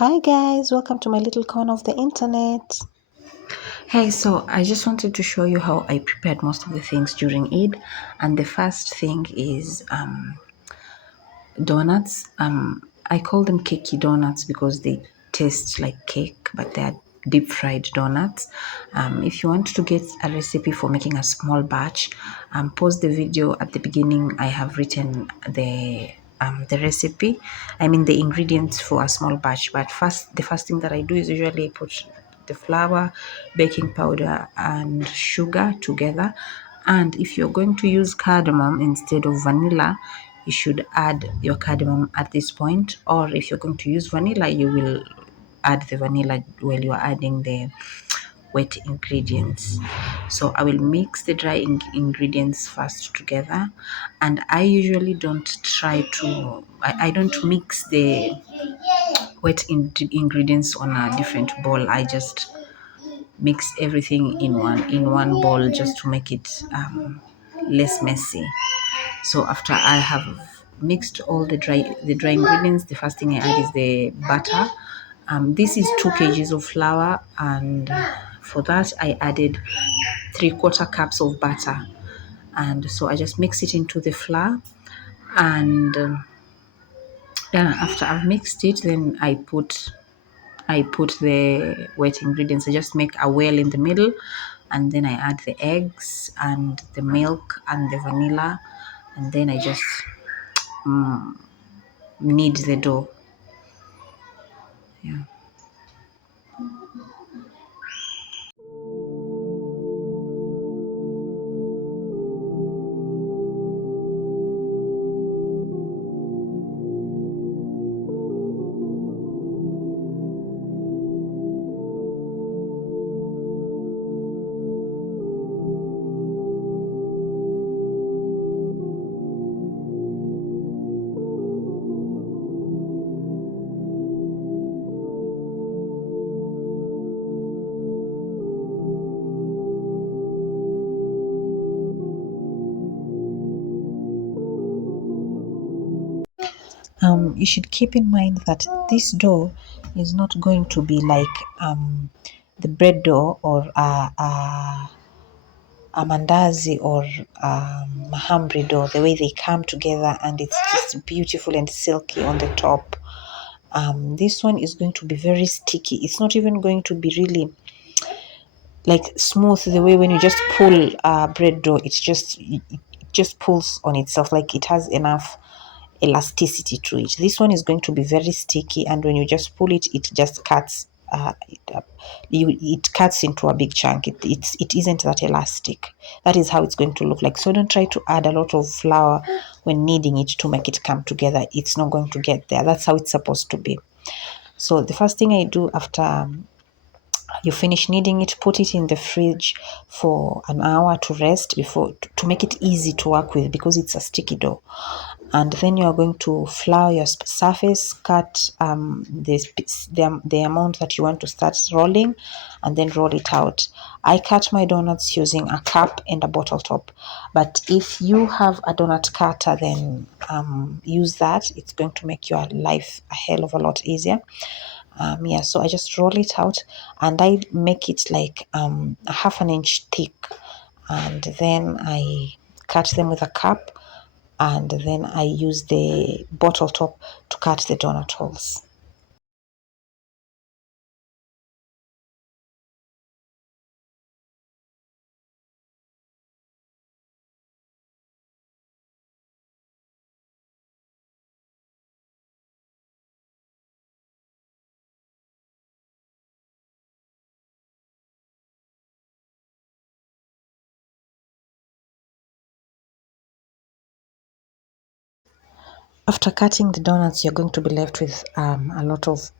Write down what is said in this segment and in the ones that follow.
Hi guys, welcome to my little corner of the internet. Hey, so I just wanted to show you how I prepared most of the things during Eid, and the first thing is donuts. I call them cakey donuts because they taste like cake, but they are deep fried donuts. If you want to get a recipe for making a small batch, pause the video at the beginning. I have written the recipe, I mean the ingredients for a small batch. But the first thing that I do is usually put the flour, baking powder, and sugar together. And if you're going to use cardamom instead of vanilla, you should add your cardamom at this point. Or if you're going to use vanilla, you will add the vanilla while you're adding the wet ingredients. So I will mix the dry ingredients first together, and I usually don't try to I don't mix the wet ingredients on a different bowl. I just mix everything in one bowl just to make it less messy. So after I have mixed all the dry ingredients, the first thing I add is the butter. This is 2 kgs of flour, and for that I added 3/4 cups of butter. And so I just mix it into the flour, and yeah, after I've mixed it, then I put the wet ingredients. I just make a well in the middle, and then I add the eggs and the milk and the vanilla, and then I just knead the dough. Yeah. You should keep in mind that this dough is not going to be like the bread dough or a mandazi or mahamri dough, the way they come together and it's just beautiful and silky on the top. This one is going to be very sticky. It's not even going to be really like smooth the way when you just pull bread dough, it just pulls on itself, like it has enough elasticity to it. This one is going to be very sticky, and when you just pull it, it just cuts it cuts into a big chunk. It isn't that elastic. That is how it's going to look like. So don't try to add a lot of flour when kneading it to make it come together. It's not going to get there. That's how it's supposed to be. So the first thing I do after you finish kneading it, put it in the fridge for an hour to rest before to make it easy to work with, because it's a sticky dough. And then you are going to flour your surface, cut the amount that you want to start rolling, and then roll it out. I cut my donuts using a cup and a bottle top, but if you have a donut cutter, then use that. It's going to make your life a hell of a lot easier. Yeah, so I just roll it out, and I make it like a half an inch thick, and then I cut them with a cup, and then I use the bottle top to cut the donut holes. After cutting the donuts, you're going to be left with a lot of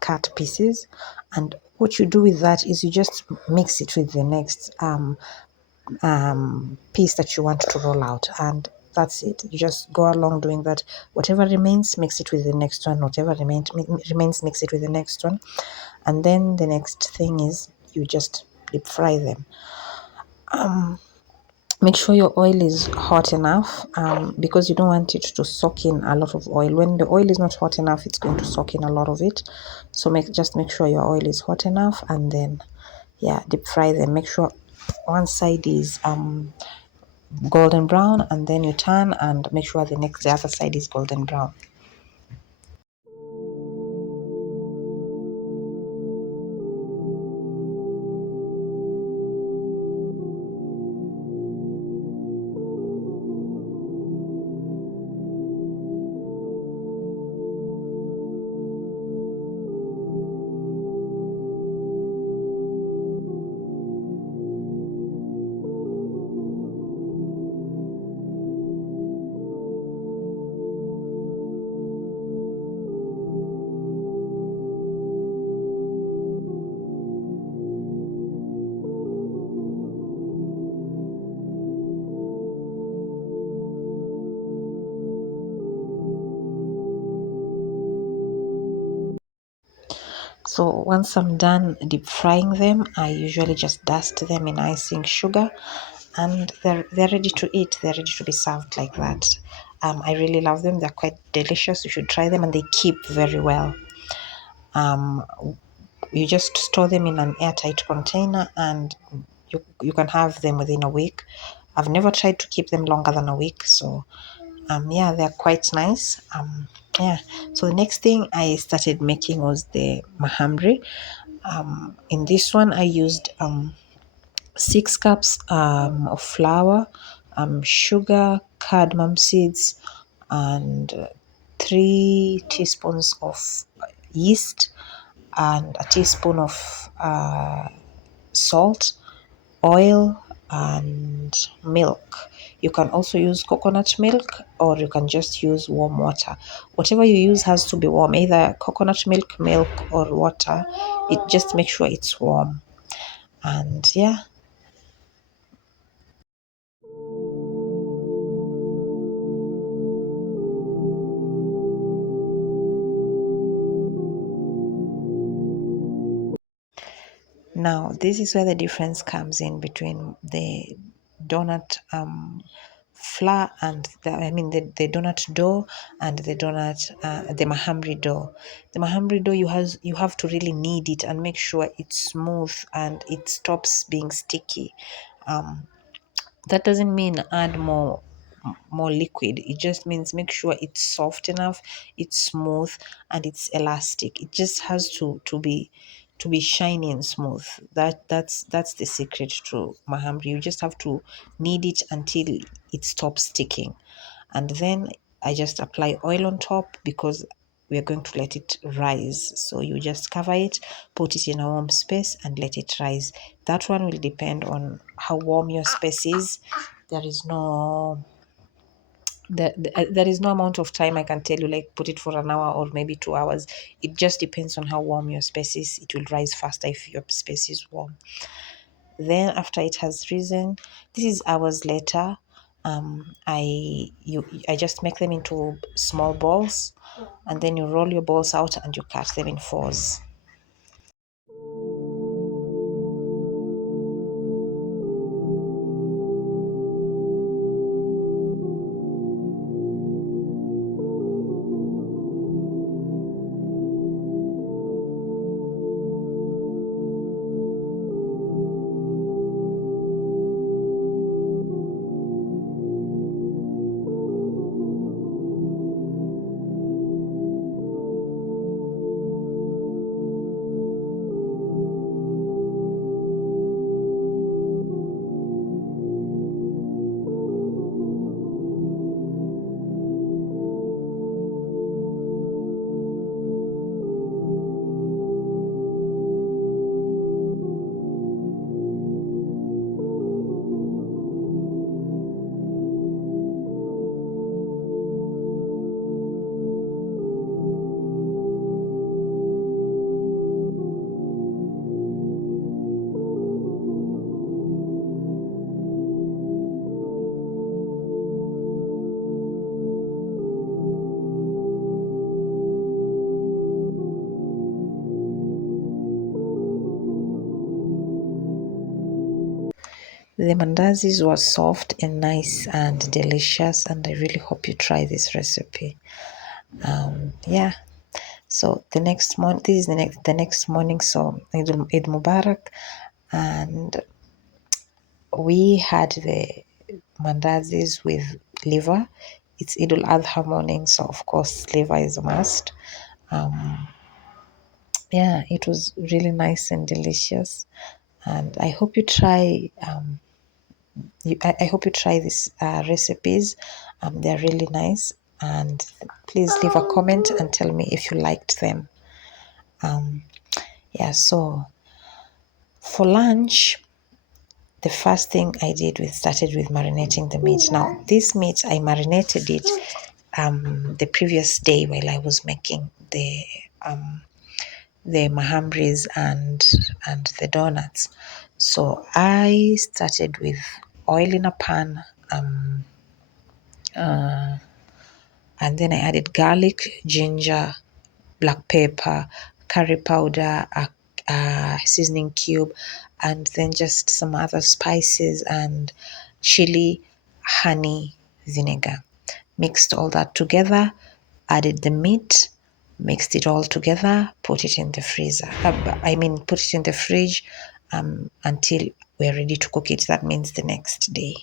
cut pieces, and what you do with that is you just mix it with the next piece that you want to roll out, and that's it. You just go along doing that. Whatever remains, mix it with the next one. Whatever remains, mix it with the next one, and then the next thing is you just deep fry them. Make sure your oil is hot enough, because you don't want it to soak in a lot of oil. When the oil is not hot enough, it's going to soak in a lot of it. So just make sure your oil is hot enough, and then yeah, deep fry them. Make sure one side is golden brown, and then you turn and make sure the other side is golden brown. So once I'm done deep frying them, I usually just dust them in icing sugar, and they're ready to eat. They're ready to be served like that. I really love them. They're quite delicious. You should try them, and they keep very well. Um, you just store them in an airtight container, and you can have them within a week. I've never tried to keep them longer than a week, so yeah, they're quite nice. Yeah, so the next thing I started making was the mahamri. In this one I used 6 cups of flour, sugar, cardamom seeds, and 3 teaspoons of yeast, and a teaspoon of salt, oil, and milk. You can also use coconut milk, or you can just use warm water. Whatever you use has to be warm, either coconut milk, or water. It just make sure it's warm. And yeah. Now, this is where the difference comes in between the donut flour and the donut dough and the mahamri dough. The mahamri dough, you have to really knead it and make sure it's smooth and it stops being sticky. That doesn't mean add more liquid. It just means make sure it's soft enough, it's smooth, and it's elastic. It just has to be shiny and smooth. That's the secret to mahamri. You just have to knead it until it stops sticking, and then I just apply oil on top because we are going to let it rise. So you just cover it, put it in a warm space, and let it rise. That one will depend on how warm your space is. There is no there is no amount of time I can tell you, like put it for an hour or maybe 2 hours. It just depends on how warm your space is. It will rise faster if your space is warm. Then after it has risen, this is hours later, I just make them into small balls, and then you roll your balls out and you cut them in fours. The mandazis were soft and nice and delicious, and I really hope you try this recipe. Yeah. So the next morning, this is the next morning. So Eid Mubarak, and we had the mandazis with liver. It's Eid al-Adha morning, so of course liver is a must. Yeah, it was really nice and delicious, and I hope you try. I hope you try these recipes. They're really nice, and please leave a comment and tell me if you liked them. Yeah. So for lunch, the first thing I did was started with marinating the meat. Now, this meat, I marinated it the previous day while I was making the mahamris and the donuts. So I started with oil in a pan, and then I added garlic, ginger, black pepper, curry powder, a seasoning cube, and then just some other spices and chili, honey, vinegar. Mixed all that together, added the meat, mixed it all together, put it in the freezer. Put it in the fridge until we're ready to cook it. That means the next day.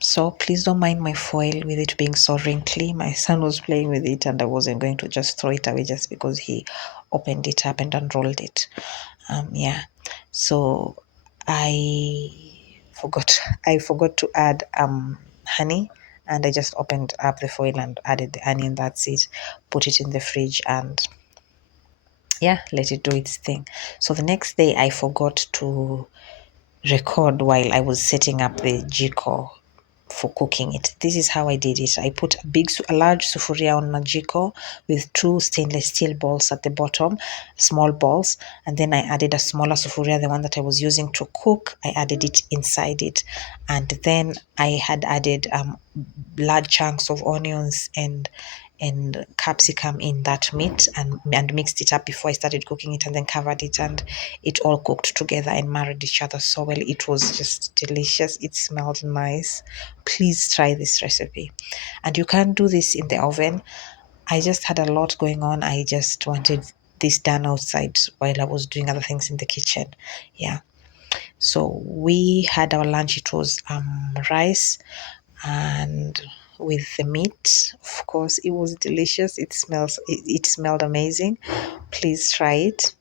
So please don't mind my foil with it being so wrinkly. My son was playing with it and I wasn't going to just throw it away just because he opened it up and unrolled it. Yeah. So I forgot I forgot to add honey, and I just opened up the foil and added the honey, and that's it. Put it in the fridge and yeah, let it do its thing. So the next day I forgot to record while I was setting up the jiko for cooking it. This is how I did it. I put a large sufuria on majiko with two stainless steel balls at the bottom, small balls, and then I added a smaller sufuria, the one that I was using to cook. I added it inside it, and then I had added large chunks of onions and capsicum in that meat and mixed it up before I started cooking it, and then covered it, and it all cooked together and married each other so well. It was just delicious. It smelled nice. Please try this recipe. And you can do this in the oven. I just had a lot going on. I just wanted this done outside while I was doing other things in the kitchen. Yeah. So we had our lunch. It was rice and with the meat. Of course, it was delicious. It smelled amazing. Please try it.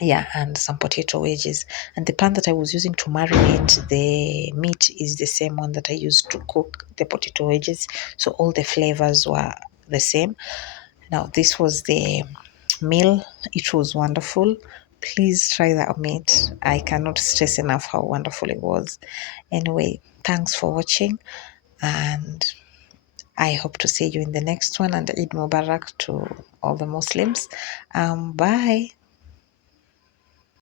Yeah, and some potato wedges. And the pan that I was using to marinate the meat is the same one that I used to cook the potato wedges. So all the flavors were the same. Now, this was the meal. It was wonderful. Please try that meat. I cannot stress enough how wonderful it was. Anyway, thanks for watching, and I hope to see you in the next one. And Eid Mubarak to all the Muslims. Bye.